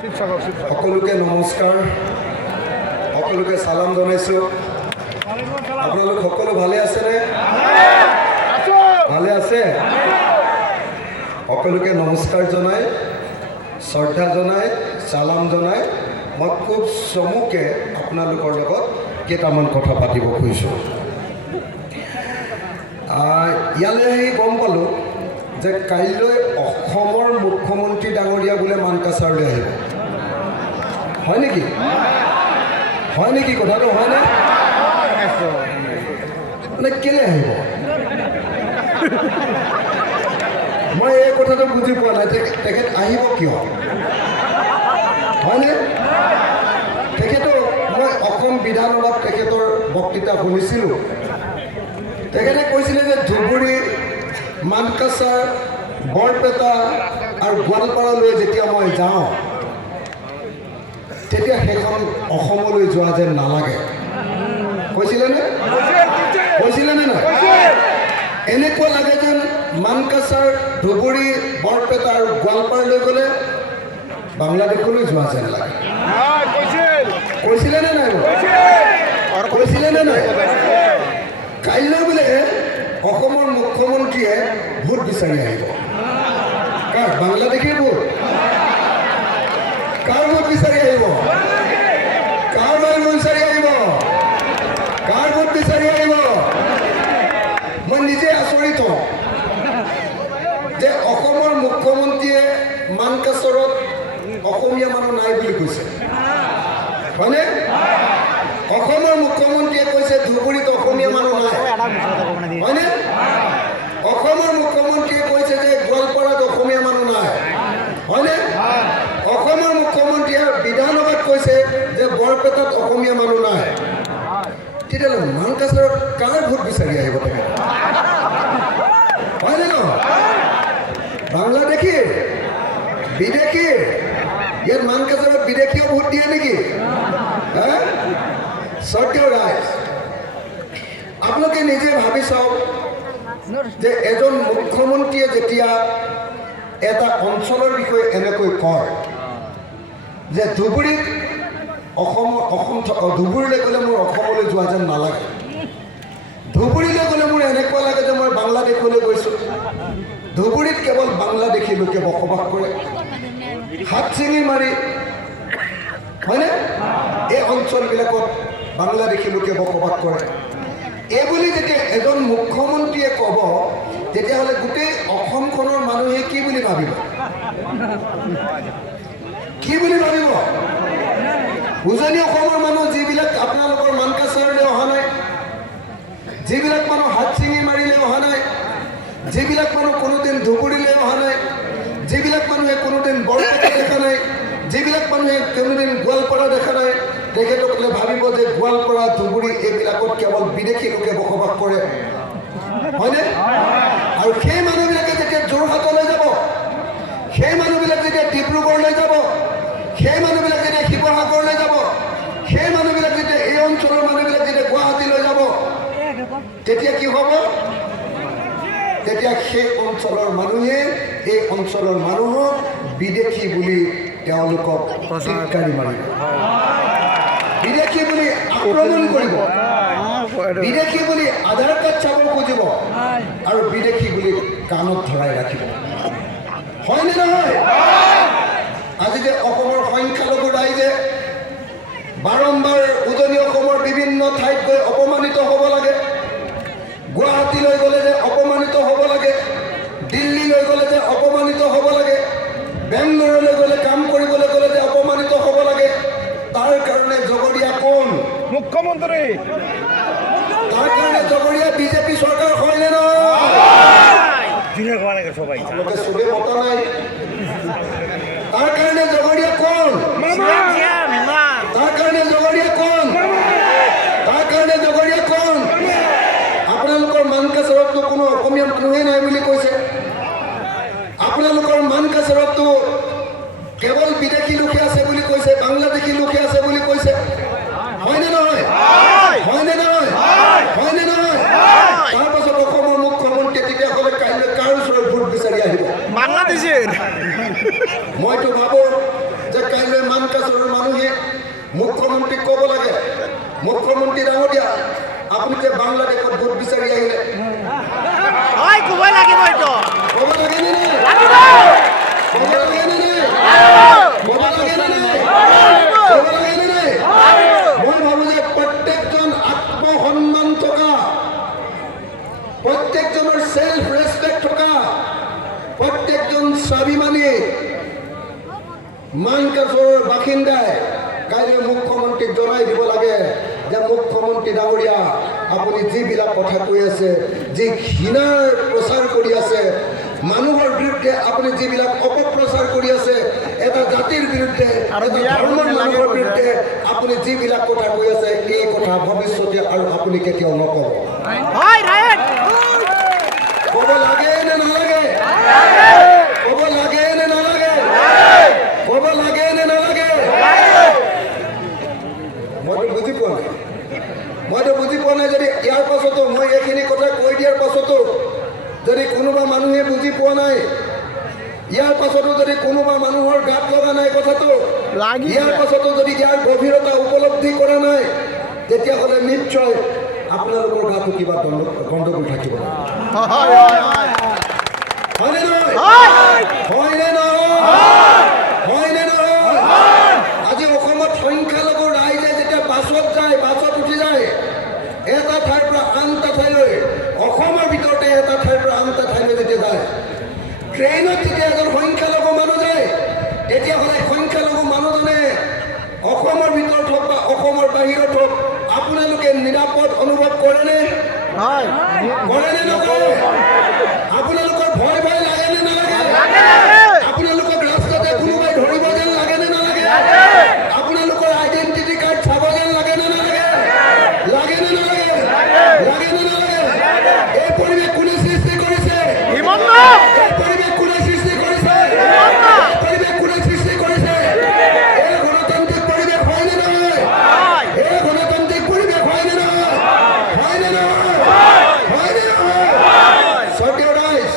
সকলোকে নমস্কাৰ, সকলোকে সালাম জনাইছোঁ। আপোনালোক সকলো ভালে আছেনে? ভালে আছে? সকলোকে নমস্কাৰ জনাই, শ্ৰদ্ধা জনাই, সালাম জনাই মই খুব চমুকে আপোনালোকৰ লগত কেইটামান কথা পাতিব খুজিছোঁ। ইয়ালৈ আহি গম পালোঁ যে কাইলৈ অসমৰ মুখ্যমন্ত্ৰী ডাঙৰীয়া বোলে মানকাছাৰলৈ আহিব। হয় নেকি? হয় নেকি? কথাটো হয়নে? মানে কেলৈ আহিব? মই এই কথাটো বুজি পোৱা নাই। তেখেত আহিব কিয়? হয়নে? তেখেতৰ মই অসম বিধানসভাত তেখেতৰ বক্তৃতা শুনিছিলোঁ। তেখেতে কৈছিলে যে ধুবুৰী, মানকাছাৰ, বৰপেটা আৰু গোৱালপাৰালৈ যেতিয়া মই যাওঁ তেতিয়া সেইখন অসমলৈ যোৱা যেন নালাগে। কৈছিলেনে? কৈছিলেনে নাই? এনেকুৱা লাগে যেন মানকাছাৰ, ধুবুৰী, বৰপেটা আৰু গোৱালপাৰালৈ গ'লে বাংলাদেশলৈ যোৱা যেন লাগে। কৈছিলেনে নাই? কৈছিলেনে নাই? কাইলৈ বোলে অসমৰ মুখ্যমন্ত্ৰীয়ে ভোট বিচাৰি আহিব। কাৰ? বাংলাদেশীৰ ভোট? কাৰ ভোট বিচাৰি আহিব? কাৰ ভোট বিচাৰি আহিব? কাৰ ভোট বিচাৰি আহিব? মই নিজে আচৰিত হওঁ যে অসমৰ মুখ্যমন্ত্ৰীয়ে মানকাছাৰত অসমীয়া মানুহ নাই বুলি কৈছে। হয়নে? অসমৰ মুখ্যমন্ত্ৰীয়ে কৈছে ধুবুৰীত অসমীয়া মানুহ নাই। হয়নে? অসমৰ মুখ্যমন্ত্ৰীয়ে কৈছে যে গোৱালপাৰাত অসমীয়া মানুহ নাই। হয়নে? অসমৰ মুখ্যমন্ত্ৰীয়ে বিধানসভাত কৈছে যে বৰপেটাত অসমীয়া মানুহ নাই। তেতিয়াহ'লে মানকাছাৰত কাৰ ভোট বিচাৰি আহিব তেখেত? হয়নে নহয়? বাংলাদেশী, বিদেশী? ইয়াত মানকাছাৰত বিদেশীও ভোট দিয়ে নেকি? শ্ৰদ্ধেয় ৰাইজ, আপোনালোকে নিজে ভাবি চাওক যে এজন মুখ্যমন্ত্ৰীয়ে যেতিয়া এটা অঞ্চলৰ বিষয়ে এনেকৈ কয় যে ধুবুৰীত ধুবুৰীলৈ গ'লে মোৰ অসমলৈ যোৱা যেন নালাগে, ধুবুৰীলৈ গ'লে মোৰ এনেকুৱা লাগে যে মই বাংলাদেশলৈ গৈছোঁ, ধুবুৰীত কেৱল বাংলাদেশী লোকে বসবাস কৰে, হাত চিঙি মাৰি, হয়নে, এই অঞ্চলবিলাকত বাংলাদেশী লোকে বসবাস কৰে, এইবুলি যেতিয়া এজন মুখ্যমন্ত্ৰীয়ে ক'ব তেতিয়াহ'লে গোটেই অসমখনৰ মানুহে কি বুলি ভাবিব? কি বুলি ভাবিব? উজনি অসমৰ মানুহ যিবিলাক আপোনালোকৰ মানকাছাৰলৈ অহা নাই, যিবিলাক মানুহ হাত চিঙি মাৰিলৈ অহা নাই, যিবিলাক মানুহ কোনোদিন ধুবুৰীলৈ অহা নাই, যিবিলাক মানুহে কোনোদিন বৰপেটা দেখা নাই, যিবিলাক মানুহে কোনোদিন গোৱালপাৰা দেখা নাই, তেখেতসকলে ভাবিব যে গোৱালপাৰা, ধুবুৰী এইবিলাকত কেৱল বিদেশী লোকে বসবাস কৰে। হয়নে? আৰু সেই মানুহবিলাকে যেতিয়া যোৰহাটলৈ যাব, সেই মানুহবিলাক যেতিয়া ডিব্ৰুগড়লৈ যাব, সেই মানুহবিলাক যেতিয়া শিৱসাগৰলৈ যাব, সেই মানুহবিলাক যেতিয়া এই অঞ্চলৰ মানুহবিলাক যেতিয়া গুৱাহাটীলৈ যাব, তেতিয়া কি হ'ব? তেতিয়া সেই অঞ্চলৰ মানুহে এই অঞ্চলৰ মানুহক বিদেশী বুলি তেওঁলোকক চিৎকাৰি মাৰিব, বিদেশী বুলি আক্ৰমণ কৰিব, বিদেশী বুলি আধাৰ কাৰ্ড চাব খুজিব আৰু বিদেশী বুলি কাণত ধৰাই ৰাখিব। হয়নে নহয়? আজি যে অসমৰ সংখ্যালঘু ৰাইজে বাৰম্বাৰ উজনি অসমৰ বিভিন্ন ঠাইত গৈ অপমানিত হ'ব লাগে, গুৱাহাটীলৈ গ'লে যে অপমানিত হ'ব লাগে, দিল্লীলৈ গ'লে যে অপমানিত হ'ব লাগে, বেংগলোৰলৈ গ'লে কাম কৰিবলৈ গ'লে যে অপমানিত হ'ব লাগে, তাৰ কাৰণে জগৰীয়া কোন? মুখ্যমন্ত্ৰী। তাৰ কাৰণে জগৰীয়া বিজেপি চৰকাৰ হয়নে নহয়? চবে মতা নাই। তাৰ কাৰণে জগৰীয়া কোন? তাৰ কাৰণে জগৰীয়া কোন? তাৰ কাৰণে জগৰীয়া কোন? আপোনালোকৰ মানকাছাৰততো কোনো অসমীয়া মানুহেই নাই বুলি কৈছে, আপোনালোকৰ মানকাছাৰততো কেৱল বিদেশী লোকে আছে বুলি কৈছে, বাংলাদেশী লোকে আছে বুলি কৈছে। হয়নে নহয়? হয়নে নহয়? হয়নে নহয়? তাৰপাছত অসমৰ মুখ্যমন্ত্ৰীয়ে তেতিয়াহ'লে কাইলৈ কাৰ ওচৰত ভোট বিচাৰি আহিব? বাংলাদেশীৰ। মইতো ভাবোঁ যে কাইলৈ মানুহবিলাকে ক'ত ভোট বিচাৰি আহিলে ক'ব লাগিব এইটো ক'ব লাগেনে নাই ক'ব লাগেনে নাই ক'ব লাগেনে নাই ক'ব লাগেনে নাই মই ভাবোঁ যে প্ৰত্যেকজন আত্মসন্মান থকা প্ৰত্যেকজনৰ চেল্ফ ৰেচপেক্ট থকা প্ৰত্যেকজন স্বাভিমানী মানকাছৰ বাসিন্দাই কাইলৈ মুখ্যমন্ত্ৰীক জনাই দিব লাগে যে মুখ্যমন্ত্ৰী ডাঙৰীয়া আপুনি যিবিলাক কথা কৈ আছে যি ঘৃণাৰ প্ৰচাৰ কৰি আছে মানুহৰ বিৰুদ্ধে আপুনি যিবিলাক অপপ্ৰচাৰ কৰি আছে এটা জাতিৰ বিৰুদ্ধে এটা ধৰ্মৰ মানুহৰ বিৰুদ্ধে আপুনি যিবিলাক কথা কৈ আছে এই কথা ভৱিষ্যতে আৰু আপুনি কেতিয়াও নক'ব ক'ব লাগে নে নালাগে ক'ব লাগে নে নালাগে ক'ব লাগে নে নালাগে মইতো বুজি পোৱা নাই যদি ইয়াৰ পাছতো মই এইখিনি কথা কৈ দিয়াৰ পাছতো যদি কোনোবা মানুহে বুজি পোৱা নাই ইয়াৰ পাছতো যদি কোনোবা মানুহৰ গাত লগা নাই কথাটো ইয়াৰ পাছতো যদি ইয়াৰ গভীৰতা উপলব্ধি কৰা নাই তেতিয়াহ'লে নিশ্চয় আপোনালোকৰ গাতো কিবা গণ্ডগোল থাকিব হয়নে নহয় হয়নে নহয় হয়নে নহয় আজি অসমত সংখ্যালঘু ৰাইজে যেতিয়া বাছত যায় বাছত উঠি যায় এটা ঠাইৰ পৰা আন এটা ঠাইলৈ অসমৰ ভিতৰতে এটা ঠাইৰ পৰা আন এটা ঠাইলৈ যেতিয়া যায় ট্ৰেইনত যেতিয়া এজন সংখ্যালঘু মানুহ যায় তেতিয়াহ'লে সংখ্যালঘু মানুহজনে অসমৰ ভিতৰত হওক বা অসমৰ বাহিৰত হওক আপোনালোকে নিৰাপদ অনুভৱ কৰেনে কৰেনে নকৰে আপোনালোকৰ ভয় লাগেনে নালাগে আপোনালোকক ৰাস্তাতে কোনোবাই ধৰিব যেন লাগেনে নালাগে আপোনালোকৰ আইডেণ্টিটি কাৰ্ড চাব যেন লাগেনে নালাগে লাগেনে নালাগে লাগেনে নালাগে এই পৰিৱেশ কোনে সৃষ্টি কৰিছে এই পৰিৱেশ কোনে সৃষ্টি কৰিছে এই পৰিৱেশ কোনে সৃষ্টি কৰিছে এই গণতান্ত্ৰিক পৰিৱেশ হয়নে নহয় এই গণতান্ত্ৰিক পৰিৱেশ হয়নে নহয় হয়নে নহয় হয়নে নহয় স্বৰ্গীয় ৰাইজ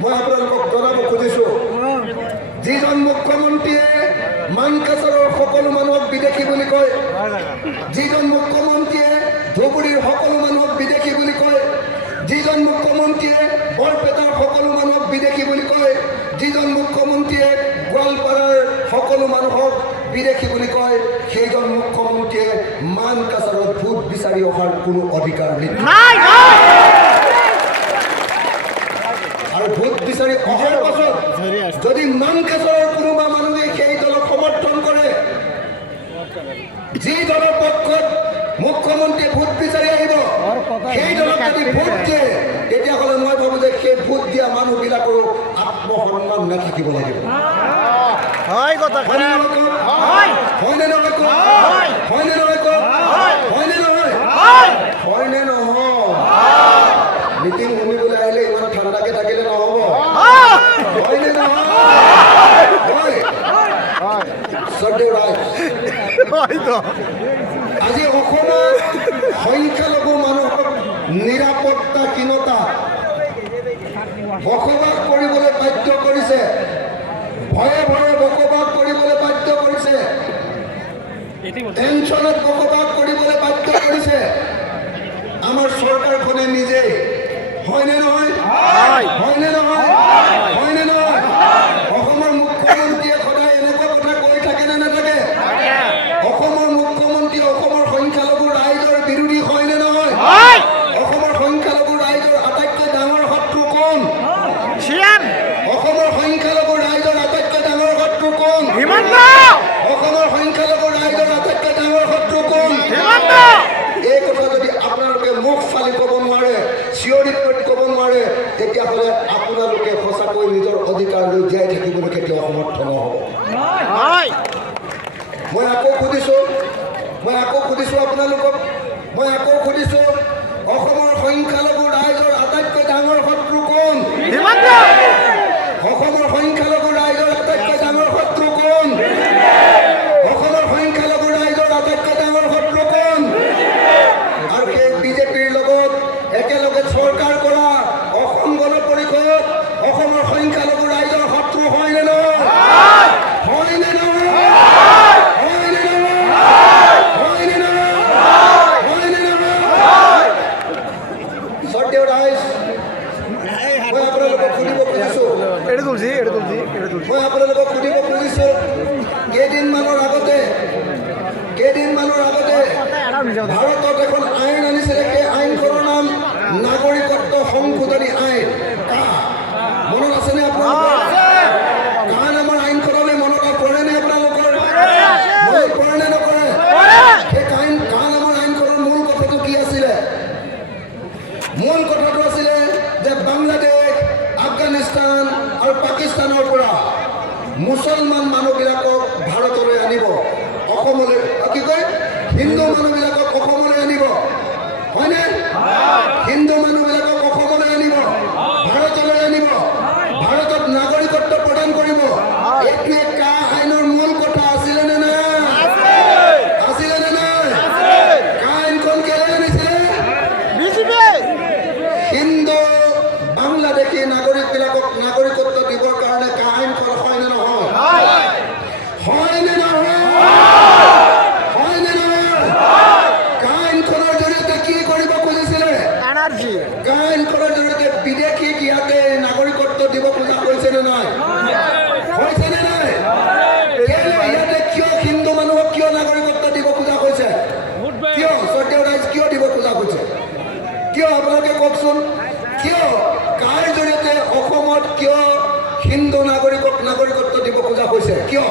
মই আপোনালোকক জনাব খুজিছোঁ যিজন মুখ্যমন্ত্ৰীয়ে মানকাছাৰৰ সকলো মানুহক বিদেশী বুলি কয় যিজন মুখ্যমন্ত্ৰীয়ে ধুবুৰীৰ সকলো মানুহক বিদেশী বুলি কয় যিজন মুখ্যমন্ত্ৰীয়ে বৰপেটাৰ সকলো মানুহক বিদেশী বুলি কয় যিজন মুখ্যমন্ত্ৰীয়ে গোৱালপাৰাৰ সকলো মানুহক বিদেশী বুলি কয় সেইজন মুখ্যমন্ত্ৰীয়ে মানকাছাৰত ভোট বিচাৰি অহাৰ কোনো অধিকাৰ নাই আৰু ভোট বিচাৰি অহাৰ পাছত যদি মানকাছাৰৰ কোনোবা মানুহে সেই দলক সমৰ্থন কৰে যি দলৰ পক্ষত মুখ্যমন্ত্ৰীয়ে ভোট বিচাৰি আহিব সেই দলক যদি ভোট দিয়ে তেতিয়াহ'লে মই ভাবোঁ যে সেই ভোট দিয়া মানুহবিলাকৰো আত্মসন্মান নাথাকিব লাগিব হয়নে নহয় হয়নে নহয় হয়নে নহয় মিটিং শুনিবলৈ আহিলে ইমান ঠাণ্ডাকে থাকিলে নহ'ব হয়নে নহয় আজি অসমত সংখ্যালঘু মানুহক নিৰাপত্তাহীনতা বসবাস কৰিবলৈ বাধ্য কৰিছে ভয়ে বসবাস কৰিবলৈ বাধ্য কৰিছে টেনচনত বসবাস কৰিবলৈ বাধ্য কৰিছে আমাৰ চৰকাৰখনে নিজে হয়নে নহয় হয়নে নহয় হয়নে নহয় অসমৰ মুখ্যমন্ত্ৰীয়ে সদায় এনেকুৱা কথা কৈ থাকে নে নাথাকে অসমৰ মুখ্যমন্ত্ৰী অসমৰ সংখ্যালঘু ৰাইজৰ বিৰোধী হয়নে নহয় অসমৰ সংখ্যালঘু ৰাইজৰ আটাইতকৈ ডাঙৰ শত্ৰু কোন অসমৰ সংখ্যালঘু ৰাইজৰ আটাইতকৈ ডাঙৰ শত্ৰু কোন অসমৰ সংখ্যালঘু ৰাইজৰ আটাইতকৈ ডাঙৰ শত্ৰু কোন এই কথা যদি আপোনালোকে মুখ ফালি ক'ব নোৱাৰে চিঞৰি ক'ব নোৱাৰে তেতিয়াহ'লে আপোনালোকে সঁচাকৈ নিজৰ অধিকাৰ লৈ জীয়াই থাকিবলৈ কেতিয়াও সমৰ্থ নহ'ব মই আকৌ সুধিছোঁ আপোনালোকক মই আকৌ সুধিছোঁ অসমৰ সংখ্যালঘু ৰাইজৰ আটাইতকৈ ডাঙৰ শত্ৰু কোন অসমৰ সংখ্যালঘু ৰাইজৰ আটাইতকৈ ডাঙৰ শত্ৰু কোন অসমৰ সংখ্যালঘু ৰাইজৰ আটাইতকৈ ডাঙৰ শত্ৰু কোন আৰু সেই বিজেপিৰ লগত একেলগে চৰকাৰ কৰা অসম গণ পৰিষদ অসমৰ সংখ্যালঘু ৰাইজৰ শত্ৰু হয়নে নহয় হয়নে নহয় হয়নে নহয় হয়নে নহয় হয়নে নহয় সুধিব খুজিছোঁ কেইদিনমানৰ আগতে ভাৰতত এখন আইন আনিছিলে সেই আইনখনৰ নাম নাগৰিকত্ব সংশোধনী আইন মনত আছেনে আপোনালোকৰ কাৰ নামৰ আইনখনলৈ মনত পৰেনে আপোনালোকৰ মনত পৰেনে নপৰে সেই কাৰ নামৰ আইনখনৰ মূল কথাটো কি আছিলে মূল কথাটো আছিলে যে বাংলাদেশ আফগানিস্তান আৰু পাকিস্তানৰ পৰা মুছলমান মানুহবিলাকক ভাৰতলৈ আনিব অসমলৈ কি কয় হিন্দু মানুহবিলাকক অসমলৈ আনিব হয়নে হিন্দু মানুহবিলাকক অসমলৈ আনিব ভাৰতলৈ আনিব ভাৰতত নাগৰিকত্ব প্ৰদান কৰিব এইটোৱে কা আইনৰ মূল কথা আছিলে নে নাই কা আইনখন কেলৈ আনিছিলে হিন্দু বাংলাদেশী নাগৰিকবিলাকক নাগৰিকত্ব দিবৰ কাৰণে কা আইনখন হয় নে নহয় কা আইনখনৰ জৰিয়তে কি কৰিব খুজিছিলে কা আইনখনৰ জৰিয়তে বিদেশীক ইয়াতে নাগৰিকত্ব দিব খোজা হৈছে নে নাই ইয়াতে কিয় হিন্দু মানুহক কিয় নাগৰিকত্ব দিব খোজা হৈছে কিয় স্বৰ্গীয় ৰাইজ কিয় দিব খোজা হৈছে কিয় আপোনালোকে কওকচোন কিয় কাৰ জৰিয়তে অসমত কিয় হিন্দু নাগৰিকক নাগৰিকত্ব দিব খোজা হৈছে কিয়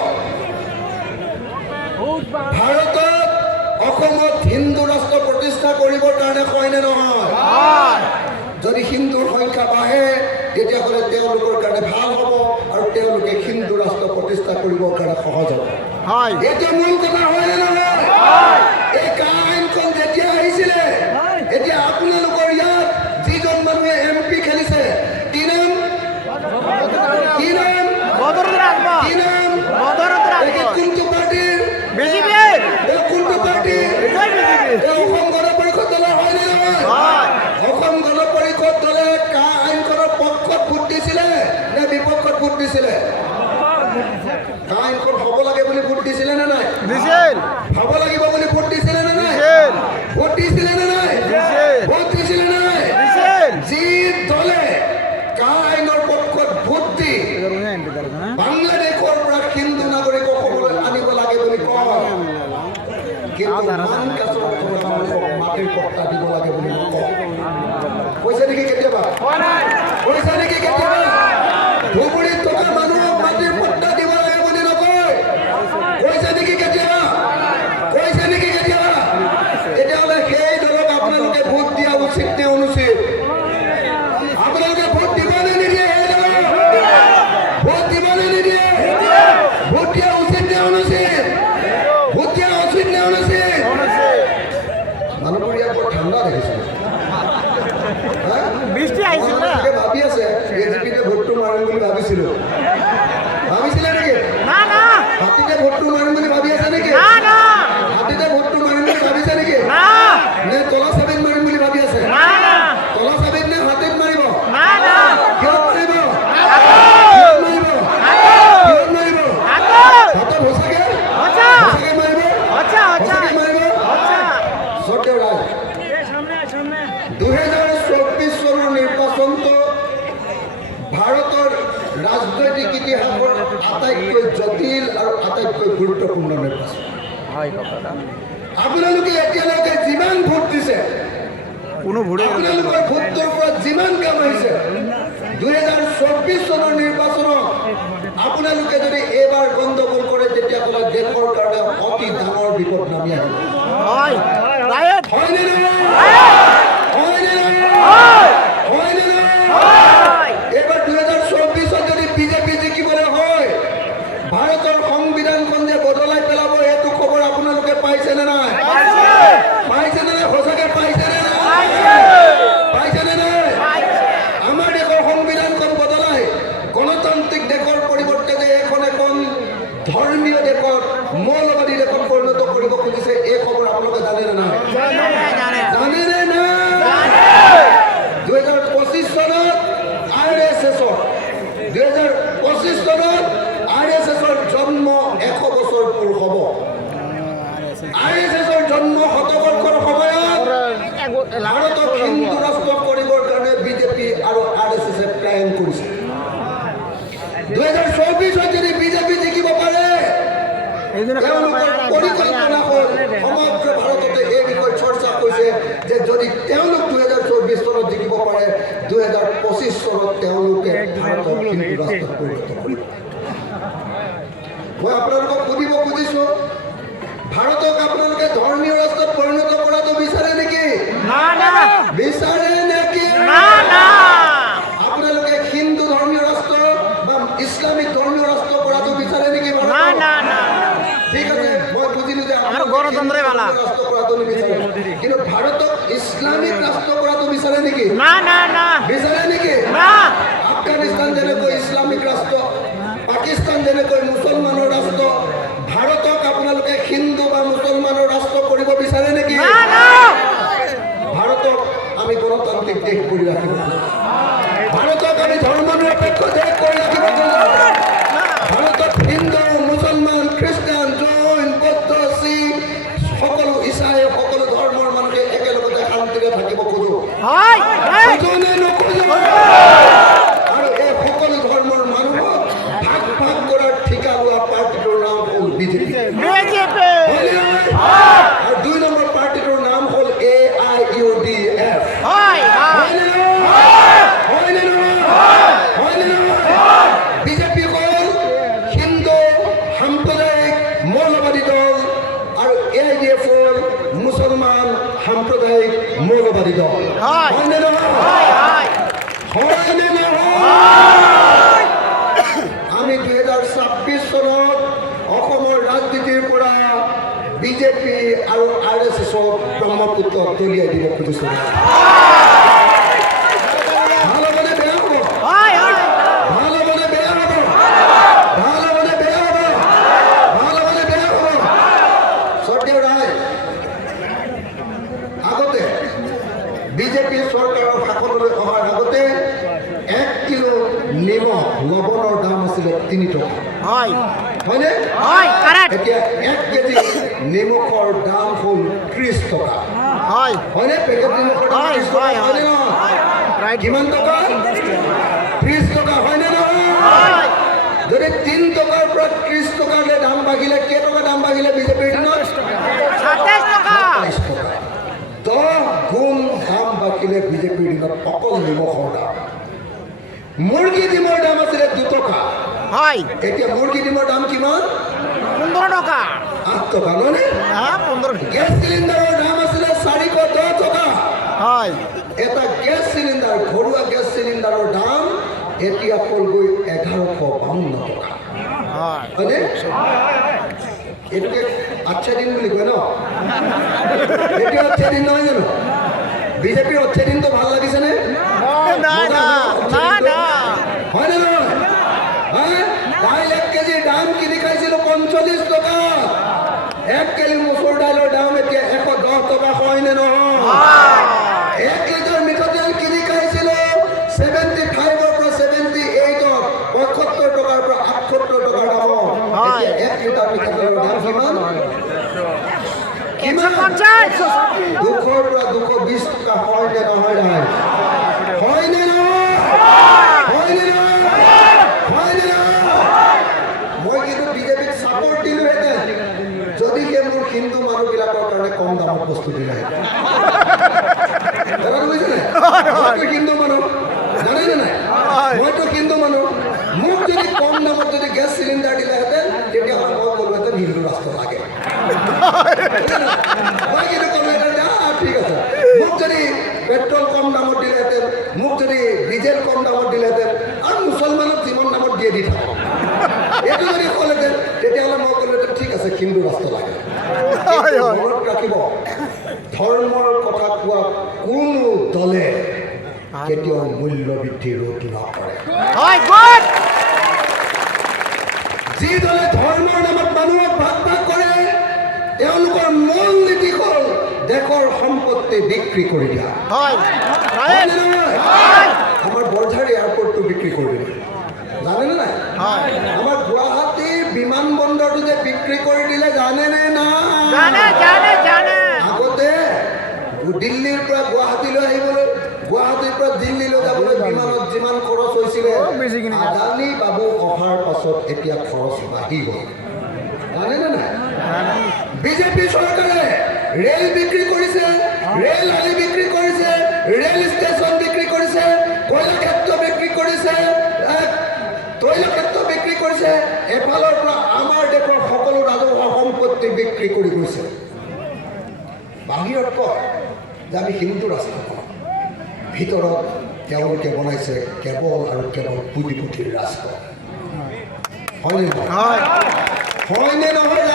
ভাৰতত অসমত হিন্দু ৰাষ্ট্ৰ প্ৰতিষ্ঠা কৰিবৰ কাৰণে হয় নে নহয় যদি হিন্দুৰ সংখ্যা বাঢ়ে তেতিয়াহ'লে তেওঁলোকৰ কাৰণে ভাল হ'ব আৰু তেওঁলোকে হিন্দু ৰাষ্ট্ৰ প্ৰতিষ্ঠা কৰিবৰ কাৰণে সহজ হ'ব এইটো মূল কথা হয় নে নহয় এই কা আইনখন যেতিয়া আহিছিলে এতিয়া আপোনালোকৰ ইয়াত যিজন মানুহে MP খেলিছে কি নাম কোনটো পাৰ্টিৰ কোনটো পাৰ্টি অসম গণ পৰিষদ দলৰ হয় নে নহয় অসম গণ পৰিষদ দলে কা আইনখনৰ পক্ষত ভোট দিছিলে নে বিপক্ষত ভোট দিছিলে কা আইনখন হ'ব লাগে বুলি ভোট দিছিলে নে নাই হ'ব লাগিব বুলি ভোট দিছিলে নে নাই ভোট দিছিলে নে নাই যি দলে কা আইনৰ পক্ষত ভোট দি বাংলাদেশৰ পৰা হিন্দু নাগৰিক অসমলৈ আনিব লাগে বুলি কয় কিন্তু মানকাছৰত থকা মানুহক মাটিৰ পট্টা দিব লাগে বুলি নকয় কৈছে নেকি কেতিয়াবা ধুবুৰীত থকা মানুহক মাটিৰ পট্টা দিব লাগে বুলি নকয় কৈছে নেকি কেতিয়াবা তেতিয়াহ'লে সেই দলক আপোনালোকে ভোট দিয়া উচিত নে অনুচিত আপোনালোকে ভোট দিব নে নিদিয়ে সেই দলক ভোট দিব নে নিদিয়ে ভোট দিয়া উচিত নে অনুচিত মানুহবোৰ ইয়াত বৰ ঠাণ্ডা দেখিছোঁ ভাবি আছে বিজেপিতে ভোটটো মাৰিম বুলি ভাবিছিলে নেকি হাতীতে ভোটটো মাৰিম বুলি ভাবি আছে নেকি হাতীতে ভোটটো মাৰিম বুলি ভাবিছে নেকি নে তলা চাবিত মাৰিম বুলি ভাবি আছে তলা চাবিত নে হাতীত মাৰিব কিহত মাৰিব হাতত সঁচাকে মাৰিব স্বৰ্গীয় ৰাজ 2024 চনৰ নিৰ্বাচনটো ভাৰতৰ ৰাজনৈতিক ইতিহাসৰ আটাইতকৈ জটিল আৰু আটাইতকৈ গুৰুত্বপূৰ্ণ নিৰ্বাচন আপোনালোকে এতিয়ালৈকে যিমান ভোট দিছে আপোনালোকৰ ভোটটোৰ পৰা যিমান কাম আহিছে 2024 চনৰ নিৰ্বাচনত আপোনালোকে যদি এইবাৰ গণ্ডগোল কৰে তেতিয়াহ'লে দেশৰ কাৰণে অতি ডাঙৰ বিপদ নামি আহিব হয়নে নহয় এইবাৰ 2024 যদি বিজেপি জিকিবলৈ হয় ভাৰতৰ সংবিধানখন যে বদলাই পেলাব এইটো খবৰ আপোনালোকে পাইছেনে নাই সঁচাকে পাইছেনে নাই আমাৰ দেশৰ সংবিধানখন বদলাই গণতান্ত্ৰিক দেশৰ পৰিৱৰ্তে যে এখন ধৰ্মীয় দেশত মৌলবাদী দেশত পৰিণত কৰিব খুজিছে এই খবৰ আপোনালোকে জানেনে নাই 2025 চনত RSSৰ জন্ম 100 বছৰ পূৰ হ'ব RSSৰ জন্ম শতবৰ্ষৰ সময়ত ভাৰতক হিন্দু ৰাষ্ট্ৰ কৰিবৰ কাৰণে বিজেপি আৰু RSSে প্লেন কৰিছে 2024 যদি বিজেপি 2025 চনত তেওঁলোকে ভাৰতক হিন্দু ৰাষ্ট্ৰত পৰিণত কৰিব। মই আপোনালোকক সুধিব খুজিছোঁ, ভাৰতক আপোনালোকে ধৰ্মীয় ৰাষ্ট্ৰত পৰিণত কৰাটো বিচাৰে নেকি? বিচাৰে নেকি? আপোনালোকে হিন্দু ধৰ্মীয় ৰাষ্ট্ৰ বা ইছলামিক ধৰ্মীয় ৰাষ্ট্ৰ কৰাটো বিচাৰে নেকি? ঠিক আছে, মই বুজিলো যে গণতন্ত্ৰই ভাল ৰাষ্ট্ৰ কৰাটো নিবিচাৰে, কিন্তু ভাৰতক ইছলামিক ৰাষ্ট্ৰ কৰাটো বিচাৰে নেকি? বিচাৰে নেকি? আফগানিস্তান যেনেকৈ ইছলামিক ৰাষ্ট্ৰ, পাকিস্তান যেনেকৈ মুছলমানৰ ৰাষ্ট্ৰ, ভাৰতক আপোনালোকে হিন্দু বা মুছলমানৰ ৰাষ্ট্ৰ কৰিব বিচাৰে নেকি? ভাৰতক আমি গণতান্ত্ৰিক দেশ কৰি ৰাখিব, ভাৰতক আমি ধৰ্মনিৰপেক্ষ দেশ কৰি ৰাখিব, ভাৰতত হিন্দু, মুছলমান, খ্ৰীষ্টান, জৈন, বৌদ্ধ, শিখ, সকলো ইছাই, সকলো ধৰ্মৰ মানুহে একেলগতে শান্তিৰে থাকিব খোজো। আৰু এই সকলো ধৰ্মৰ মানুহক ভাগ ভাগ কৰাৰ ঠিকা লোৱা পাৰ্টিটোৰ নাম হ'ল বিজেপি। আৰু 2 নম্বৰ পাৰ্টিটোৰ নাম হ'ল AIUDF। বিজেপি হ'ল হিন্দু সাম্প্ৰদায়িক মৌলবাদী দল আৰু AIUDF হ'ল মুছলমান সাম্প্ৰদায়িক মৌলবাদী দল। হয়নে নহয়? হয়নে নহয়? আমি 2026 চনত অসমৰ ৰাজনীতিৰ পৰা বিজেপি আৰু RSSক ব্ৰহ্মপুত্ৰত দলিয়াই দিব খুজিছোঁ। ভাল হ'বনে বেয়া হ'ব? ভাল হ'বনে বেয়া হ'ব? ভাল হ'বনে বেয়া হ'ব? ভাল হ'বনে বেয়া হ'ব? শ্ৰদ্ধেয় ৰায়, আগতে বিজেপি চৰকাৰৰ শাসনলৈ অহাৰ আগতে 1 কিলো নিমখ লৱণৰ দাম আছিলে 3 টকা। হয়নে? এতিয়া 1 কেজি নিমখৰ দাম হ'ল 30 টকা। হয়নে? পেকেট নিমখৰ দাম 30 টকা। হয়নে নহয়? কিমান টকা? 30 টকা। হয়নে নহয়? যদি 3 টকাৰ পৰা 30 টকালৈ দাম বাঢ়িলে, কেইটকা দাম বাঢ়িলে বিজেপিৰ দিনত? 27 টকা। 10 গুণ দাম বাঢ়িলে বিজেপিৰ দিনত অকল নিমখৰ দাম। মুৰ্গী ডিমৰ দাম আছিলে 2 টকা। এতিয়া মুৰ্গী ডিমৰ দাম কিমান? 15 টকা। 8 টকা নহয়নে? গেছ চিলিণ্ডাৰৰ দাম আছিলে 410 টকা। এটা গেছ চিলিণ্ডাৰ, ঘৰুৱা গেছ চিলিণ্ডাৰৰ দাম এতিয়া হ'লগৈ 1152 টকা। হয়নে? এইটোকে আচ্ছা দিন বুলি কয় ন? এইটো আচ্ছা দিন নহয় জানো? বিজেপিৰ আচ্ছা দিনটো ভাল লাগিছেনে? হয়নে নহয়? দাইল 1 কেজিৰ দাম কিনি খাইছিলোঁ 45 টকা। 1 কেজি মচুৰ দাইলৰ দাম এতিয়া 110 টকা। হয়নে নহয়? 1 লিটাৰ মিঠাতেল কিনি খাইছিলোঁ 75ৰ পৰা 78, 75 টকাৰ পৰা 78 টকাৰ দামত। এতিয়া 1 লিটাৰ মিঠাতেলৰ দাম কিমান? 200ৰ পৰা 220 টকা। হয়নে নহয় ৰাইজ? হয়নে নহয়? হয়নে নহয়? হয়নে নহয়? মই কিন্তু বিজেপিক ছাপোৰ্ট দিলোহেঁতেন যদিহে মোৰ হিন্দু মানুহবিলাকৰ কাৰণে কম দামত বস্তু দিলেহেঁতেন। মইতো হিন্দু মানুহ, জানেনে নাই? মইতো হিন্দু মানুহ। মোক যদি কম দামত যদি গেছ চিলিণ্ডাৰ দিলেহেঁতেন, তেতিয়াহ'লে মই ক'লোহেঁতেন হিন্দু ৰাষ্ট্ৰ লাগে। মই কিন্তু ক'লোহেঁতেন ঠিক আছে। মোক যদি পেট্ৰল কম দামত দিলেহেঁতেন, মোক যদি ডিজেল কম দামত দিলেহেঁতেন, আৰু মুছলমানক যিমান দামত দিয়ে দি থাকক, এইটো যদি ক'লেহেঁতেন, তেতিয়াহ'লে মই ক'লোহেঁতেন ঠিক আছে হিন্দু ৰাষ্ট্ৰ লাগে। মনত ৰাখিব, ধৰ্মৰ কথা কোৱা কোনো দলে কেতিয়াও মূল্য বৃদ্ধি ৰোধ নকৰে। যি দলে ধৰ্মৰ নামত মানুহক ভাগ ভাগ কৰে, তেওঁলোকৰ মূল নীতি হ'ল দেশৰ সম্পত্তি বিক্ৰী কৰি দিয়া। আমাৰ বৰঝাৰ এয়াৰপৰ্টটো বিক্ৰী কৰি দিলে, জানেনে নাই? আমাৰ গুৱাহাটীৰ বিমান বন্দৰটো যে বিক্ৰী কৰি দিলে, জানেনে নাই? আগতে দিল্লীৰ পৰা গুৱাহাটীলৈ আহিবলৈ, গুৱাহাটীৰ পৰা দিল্লীলৈ যাবলৈ বিমানত যিমান খৰচ হৈছিলে, আদানী বাবু অহাৰ পাছত এতিয়া খৰচ বাঢ়ি গ'ল। জানেনে নাই? বিজেপি চৰকাৰে ৰেল বিক্ৰী কৰিছে, ৰেল আলি বিক্ৰী কৰিছে, ৰেল ষ্টেচন বিক্ৰী কৰিছে, কয়লা ক্ষেত্ৰ বিক্ৰী কৰিছে, তৈল ক্ষেত্ৰ বিক্ৰী কৰিছে, এফালৰ পৰা আমাৰ দেশৰ সকলো ৰাজহুৱা সম্পত্তি বিক্ৰী কৰি গৈছে। বাহিৰত কয় যে আমি হিন্দু ৰাষ্ট্ৰ, ভিতৰত তেওঁলোকে বনাইছে কেৱল আৰু কেৱল পুঁজিপুথিৰ ৰাষ্ট্ৰ। হয়নে নহয়? হয়নে নহয়?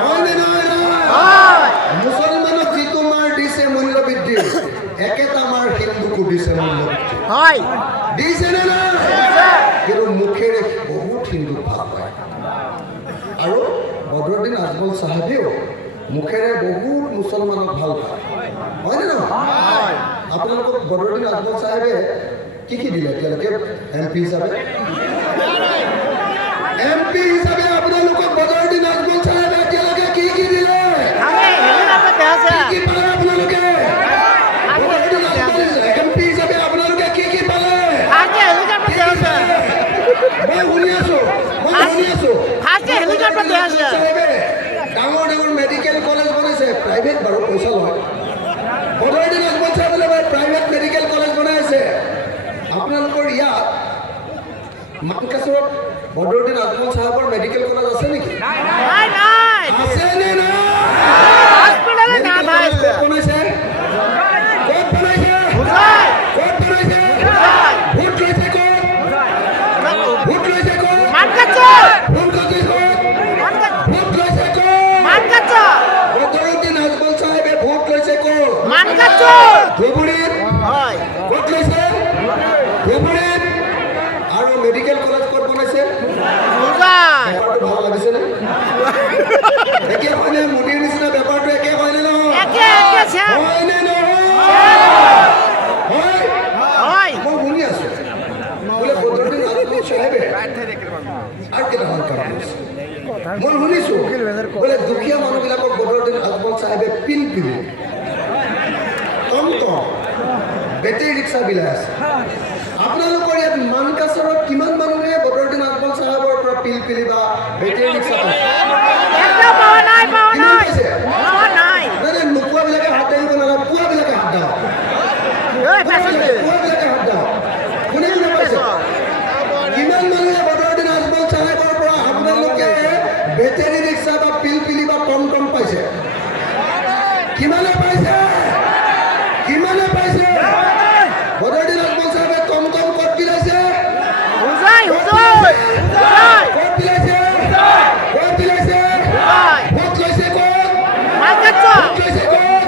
হয়নে নহয়? মুছলমানক যিটো মাৰ দিছে মূল্য বৃদ্ধি, একেটা মাৰ হিন্দুকো দিছে মূল্য বৃদ্ধি। দিছে নে নাই? কিন্তু মুখেৰে বহুত হিন্দুক ভাল পায়। আৰু বদৰুদ্দিন আজমল চাহাবেও মুখেৰে বহুত মুছলমানক ভাল পায়। হয়নে নহয়? আপোনালোকক বদৰুদ্দিন আজমল চাহাবে কি দিলে এতিয়ালৈকে MP হিচাপে? MP হিচাপে আপোনালোকক বদৰুদ্দিন আজমল চাহাবে এতিয়ালৈকে কি দিলে? কি পালে আপোনালোকে? বদৰুদ্দিন আজমল MP হিচাপে আপোনালোকে কি পালে? মই শুনি আছো। ডাঙৰ ডাঙৰ মেডিকেল কলেজ বনাইছে, প্ৰাইভেট বাৰু, পইচা লয়। বদৰুদ্দিন আজমল চাহাবে প্ৰাইভেট মেডিকেল কলেজ বনাই আছে। আপোনালোকৰ ইয়াত মানকাচৰত বদৰুদ্দিন আজমল চাহাবৰ মেডিকেল কলেজ আছে নেকি? আছে নে নাই? ক'ত বনাইছে? ক'ত বনাইছে? ক'ত বনাইছে? ভোট লৈছে ক'ত? ভোট লৈছে ক'ত? ভোট লৈছে ক'ত? বদৰুদ্দিন আজমল চাহাবে ভোট লৈছে ক'ত? ধুবুৰীত। ক'ত লৈছে? ধুবুৰীত। আৰু মেডিকেল কলেজ ক'ত বনাইছে? বেপাৰটো ভাল লাগিছেনে? একে হয়নে? মোদীৰ নিচিনা বেপাৰটো একে হয়নে নহয়? হয়নে নহয়? মই শুনি আছো বোলে বদৰুদ্দিন আজমল চাহাবে আৰু কেইটামান কাম কৰিছে। মই শুনিছো বোলে দুখীয়া মানুহবিলাকক বদৰুদ্দিন আজমল চাহাবে পিলপিলি, টমটম, বেটেৰী ৰিক্সা বিলাই আছে। আপোনালোকৰ ইয়াত মানকাচৰত কিমান মানুহে বদৰুদ্দিন আজমল চাহাবৰ পৰা পিলপিলি বা বেটেৰী ৰিক্সা পাইছে? নোপোৱাবিলাকে হাত দাঙিব নালাগে, পোৱাবিলাকে হাত দাওঁ। পোৱাবিলাকে হাত দাওঁ। কোনে কোনে পাইছে? কিমান মানুহে বদৰুদ্দিন আজমল চাহাবৰ পৰা আপোনালোকে বেটেৰী ৰিক্সা বা পিলপিলি বা টমটম পাইছে? কিমানে পাইছে? কিমানে পাইছে? বদৰুদ্দিন আজমল চাহাবে টমটম ক'ত বিলাইছে? ক'ত বিলাইছে? ক'ত বিলাইছে? ভোট লৈছে ক'ত? ভোট লৈছে ক'ত?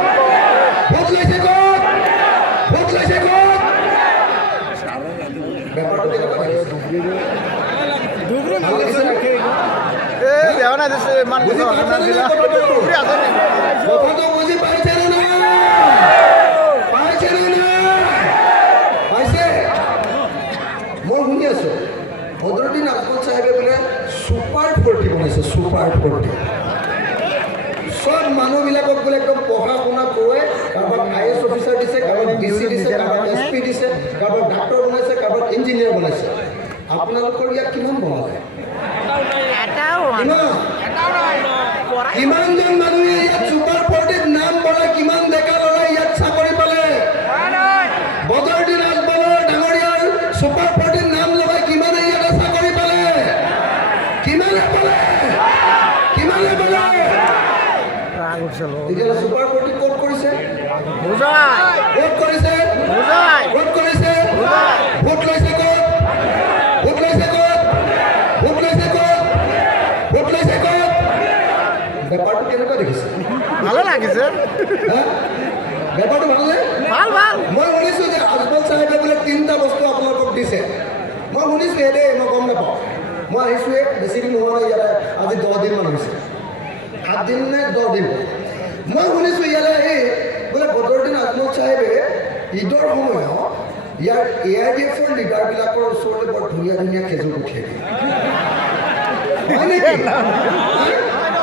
ভোট লৈছে ক'ত? ভোট লৈছে ক'ত? বেপাৰটো কেনেকুৱা লাগিছে? ভাল লাগিছেনে? বুজি পাইছেনে নাই কথাটো? কথাটো বুজি পাইছেনে নাই? পাইছেনে নাই? পাইছে? মই শুনি আছো বদৰুদ্দিন আজমল চাহাবে বোলে ছুপাৰ 40 বনাইছে। ছুপাৰ 40 চব মানুহবিলাকক বোলে একদম পঢ়া শুনা কৰোৱাই, কাৰোবাক IAS অফিচাৰ দিছে, কাৰোবাক DC দিছে, কাৰোবাক SP দিছে, কাৰোবাক ডাক্তৰ বনাইছে, কাৰোবাক ইঞ্জিনিয়াৰ বনাইছে। আপোনালোকৰ ইয়াত কিমান বনালে? কিমানজন মানুহে ইয়াত ছুপাৰ 40ত নাম বনাই, কিমান ডেকা ল'ৰাই ইয়াত চাকৰি পালে? বদৰুদ্দিন আজমলৰ ডাঙৰীয়াৰ ছুপাৰ 40ত নাম লগাই কিমানে ইয়াতে চাকৰি পালে? কিমানে পালে? কিমানে পালে? তেতিয়াহ'লে ছুপাৰ 40 ক'ত কৰিছে? ক'ত কৰিছে? ক'ত কৰিছে? ভোট লৈছে ক'ত? ভোট লৈছে ক'ত? ভোট লৈছে ক'ত? ভোট লৈছে ক'ত? বেপাৰটো কেনেকুৱা দেখিছে? ভালো লাগিছে। বেপাৰটো ভালনে? মই শুনিছো যে আজমল চাহাবে বোলে 3টা বস্তু আপোনালোকক দিছে। মই শুনিছো দেই, মই গম নাপাওঁ। মই আহিছোৱে বেছি দিন হোৱা নাই ইয়াতে, আজি 10 দিনমান হৈছে। 7 দিন নে 10 দিন। মই শুনিছো ইয়ালে এই বোলে বদৰুদ্দিন আজমল চাহাবে ঈদৰ সময়ত ইয়াৰ AIDFৰ লিডাৰবিলাকৰ ওচৰলৈ বৰ ধুনীয়া ধুনীয়া খেজুৰ পঠিয়াই দিয়ে। হয় নেকি?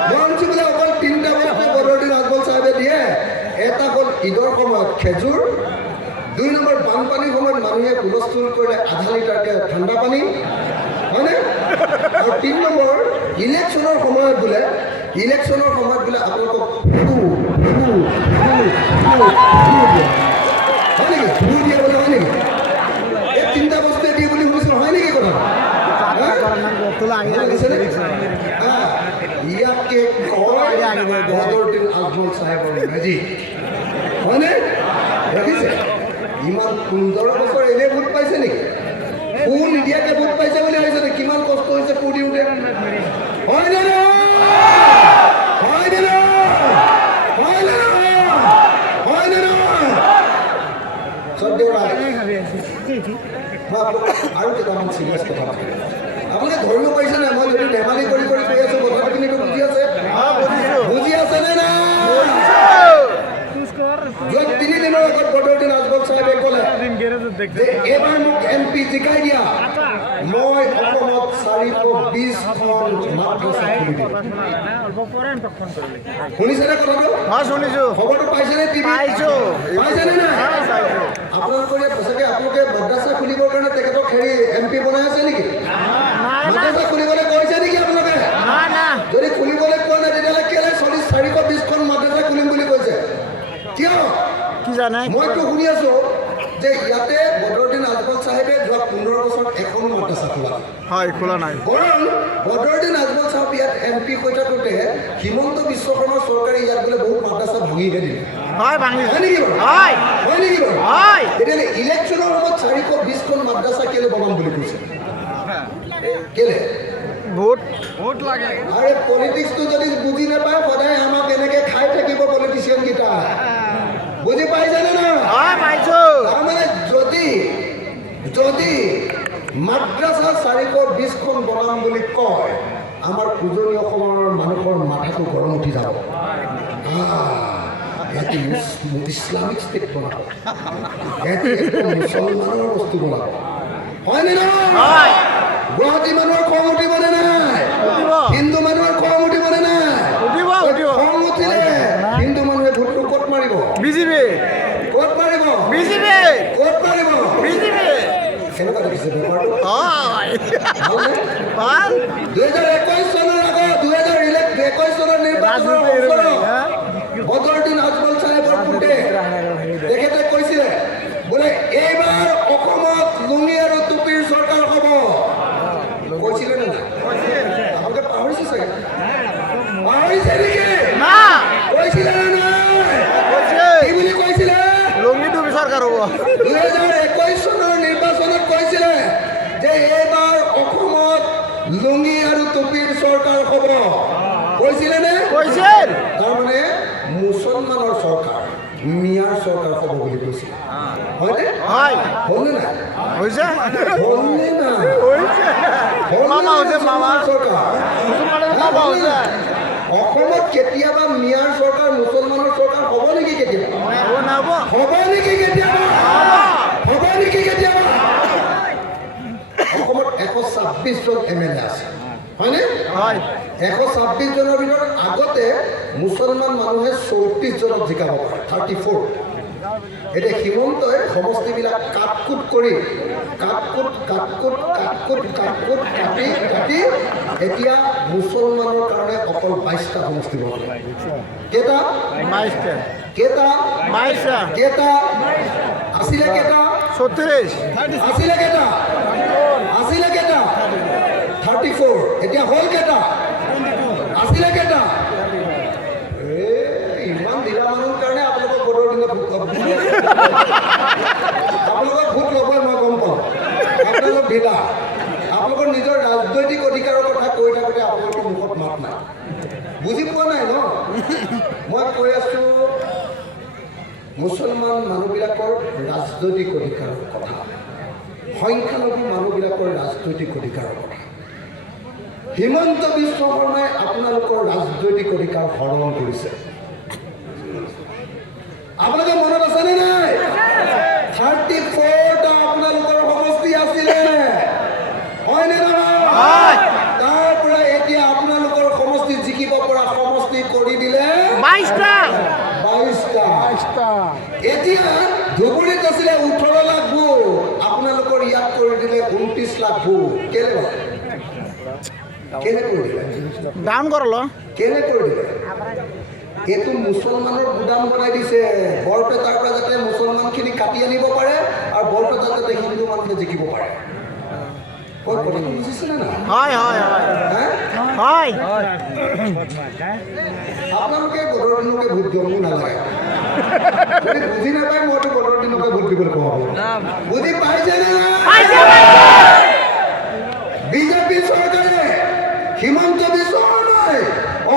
মই শুনিছো বোলে অকল 3টা বস্তু বদৰুদ্দিন আজমল চাহাবে দিয়ে। এটা হ'ল ঈদৰ সময়ত খেজুৰ, 2 নম্বৰ বানপানীৰ সময়ত মানুহে হুলস্থুল কৰিলে আধা লিটাৰকৈ ঠাণ্ডা পানী, হয়নে? আৰু 3 নম্বৰ ইলেকশ্যনৰ সময়ত বোলে আপোনালোকক হয় নেকি? ভুল দিয়ে বোলে হয় নেকি? এই তিনিটা বস্তুৱে দিয়ে বুলি শুনিছোঁ, হয় নেকি কথা? ইয়াকে বদৰুদ্দিন আজমল চাহেবৰ মেজিক, হয়নে? দেখিছে ইমান 15 বছৰ এনেই ভোট পাইছে নেকি? ফুল নিদিয়াকে ভোট পাইছে বুলি ভাবিছে নে? কিমান কষ্ট হৈছে ফুল দিওঁতে, হয়নে নহয়? হয়নে নহয়? হয়নে নহয়? হয়নে নহয়? সদ্য মই আপোনাক আৰু কেইটামান চিৰিয়াছ কথা পাতিম। আপোনালোকে ধৰিব পাৰিছে নে? মই যদি ধেমালি কৰি কৰি কৈ আছোঁ, কথাখিনিতো বুজি আছে? বুজি আছে নে নাই? যোৱা 3 দিনৰ আগত বদৰুদ্দিন আজমল চাহেবে ক'লে যে এইবাৰ মোক MP জিকাই দিয়া, মই অসমত 420খন মাদ্ৰাছা খুলি দিম। শুনিছেনে কথাটো? শুনিছো। খবৰটো পাইছেনে? পাইছেনে নাই? আপোনালোকৰ ইয়াত সঁচাকৈ আপোনালোকে মাদ্ৰাছা খুলিবৰ কাৰণে তেখেতক MP বনাই আছে নেকি? মাদ্ৰাছা খুলিবলৈ কৈছে নেকি আপোনালোকে? যদি খুলিবলৈ কোৱা নাই তেতিয়াহ'লে কেলে 420খন মাদ্ৰাছা খুলিম বুলি কৈছে? কিয়? কি জানে? মইতো শুনি আছো যে ইয়াতে বদৰুদ্দিন আজমল চাহেবে যোৱা 15 বছৰত এখন মাদ্ৰাছা খোলা হয়, খোলা নাই। বৰং বদৰুদ্দিন আজমল চাহেব ইয়াত MP হৈ থাকোঁতে হিমন্ত বিশ্ব শৰ্মাৰ চৰকাৰে ইয়াত বোলে বহুত মাদ্ৰাছা ভাঙিহে দিলে। হয়, ভাঙিছে। হয় নেকি বাৰু? হয়। হয় নেকি বাৰু? হয়। তেতিয়াহ'লে ইলেকশ্যনৰ সময়ত 420খন মাদ্ৰাছা কেলে বনাম বুলি কৈছে? কেলে? ভোট লাগে। আৰে পলিটিক্সটো যদি বুজি নাপায়, সদায় আমাক এনেকে খাই থাকিব পলিটিচিয়ান কেইটা। বুজি পাইছেনে নহয়? হয়, পাইছো। তাৰমানে যদি মাদ্ৰাছা 420খন বনাম বুলি কয়, আমাৰ উজনি অসমৰ মানুহৰ মাথাটো গৰম উঠি যাব। ইয়াতে ইছলামিক ষ্টেট বনাব, ইয়াতে মুছলমানৰ বস্তু বনাব, হয়নে নহয়? গুৱাহাটী মানুহৰ খং উঠিবনে নাই? হিন্দু মানুহৰ খং উঠিবনে নাই? খং উঠিলে হিন্দু মানুহে ভোটটো ক'ত মাৰিব? বিজেপি। ক'ত মাৰিব? বিজেপি। ক'ত মাৰিব? বিজেপি। কেনেকুৱা দেখিছে বেপাৰটো? হয়। ভালনে? ভাল। 2021 চনৰ আগত 2021 চনৰ নিৰ্বাচনৰ ওচৰত বদৰুদ্দিন আজমল চাহেবৰ পুতে তেখেতে কৈছিলে বোলে এইবাৰ অসমত লুঙি আৰু টুপিৰ চৰকাৰ হ'ব। কৈছিলে নে নাই? আপোনালোকে পাহৰিছে চাগে? পাহৰিছে নেকি? কৈছিলে নে নাই? কি বুলি কৈছিলে? লুঙ্গি টুপি চৰকাৰ হ'ব। 2021 চনৰ নিৰ্বাচনত কৈছিলে যে এইবাৰ অসমত লুঙি আৰু টুপিৰ চৰকাৰ হ'ব। কৈছিলে নে? কৈছিল। তাৰমানে মুছলমানৰ চৰকাৰ, মিয়াৰ চৰকাৰ হ'ব বুলি কৈছিলে। হয়নে? হয়। হ'লনে নাই? হৈছে। হ'লনে নাই? হৈছে। মামা হৈছে, মামা। চৰকাৰ মামা হৈছে। অসমত কেতিয়াবা মিয়াৰ চৰকাৰ, মুছলমানৰ চৰকাৰ হ'ব নেকি কেতিয়াবা? হ'ব নেকি কেতিয়াবা? হ'ব নেকি কেতিয়াবা? অসমত 126জন MLA আছে, হয়নে? হয়। 126 জনৰ ভিতৰত আগতে মুছলমান মানুহে 34জনক জিকাব পাৰে, 34। এতিয়া হিমন্তই সমষ্টিবিলাক কাট কাটি এতিয়া মুছলমানৰ কাৰণে অকল 22টা সমষ্টি বনালে। কেইটা? 22টা। আছিলে কেইটা? 36। আছিলে কেইটা? 34। এতিয়া হ'ল কেইটা? আছিলে কেইটা? ইমান দিলা মানুহৰ কাৰণে আপোনালোকক ভোটৰ দিনত আপোনালোকক ভোট ল'বই, মই গম পাওঁ। আপোনালোক ঢিলা, আপোনালোকৰ নিজৰ ৰাজনৈতিক অধিকাৰৰ কথা কৈ থাকোঁতে আপোনালোকৰ মুখত মাত নাই। বুজি পোৱা নাই ন? মই কৈ আছোঁ মুছলমান মানুহবিলাকৰ ৰাজনৈতিক অধিকাৰৰ কথা, সংখ্যালঘু মানুহবিলাকৰ ৰাজনৈতিক অধিকাৰৰ কথা। হিমন্ত বিশ্ব শৰ্মাই আপোনালোকৰ ৰাজনৈতিক অধিকাৰ হৰণ কৰিছে। আপোনালোকে মনত আছেনে নাই? 34টা আপোনালোকৰ সমষ্টি আছিলে, হয়নে নহয়? তাৰ পৰা এতিয়া আপোনালোকৰ সমষ্টি জিকিব পৰা সমষ্টি কৰি দিলে 22টা। এতিয়া ধুবুৰীত আছিলে 18 লাখ ভোট, আপোনালোকৰ ইয়াত কৰি দিলে 29 লাখ ভোট। কেলে বাৰু? কেলে কৰি দিলে? ডাউন কৰলো। কেলে কৰি দিলে? এইটো মুছলমানৰ গুদাম বনাই দিছে বৰপেটাৰ পৰা যাতে মুছলমানখিনি কাটি আনিব পাৰে আৰু বৰপেটাত যাতে হিন্দু মানুহে জিকিব পাৰে কৈ কথাটো বুজিছেনে না হয় হয় হয় হয় আপোনালোকে গদৰ দিনকে ভোট দিয়ক মোৰ নালাগে যদি বুজি নাপায় মইতো গদৰ দিনকে ভোট দিবলৈ কওঁ বুজি পাইছেনে নাই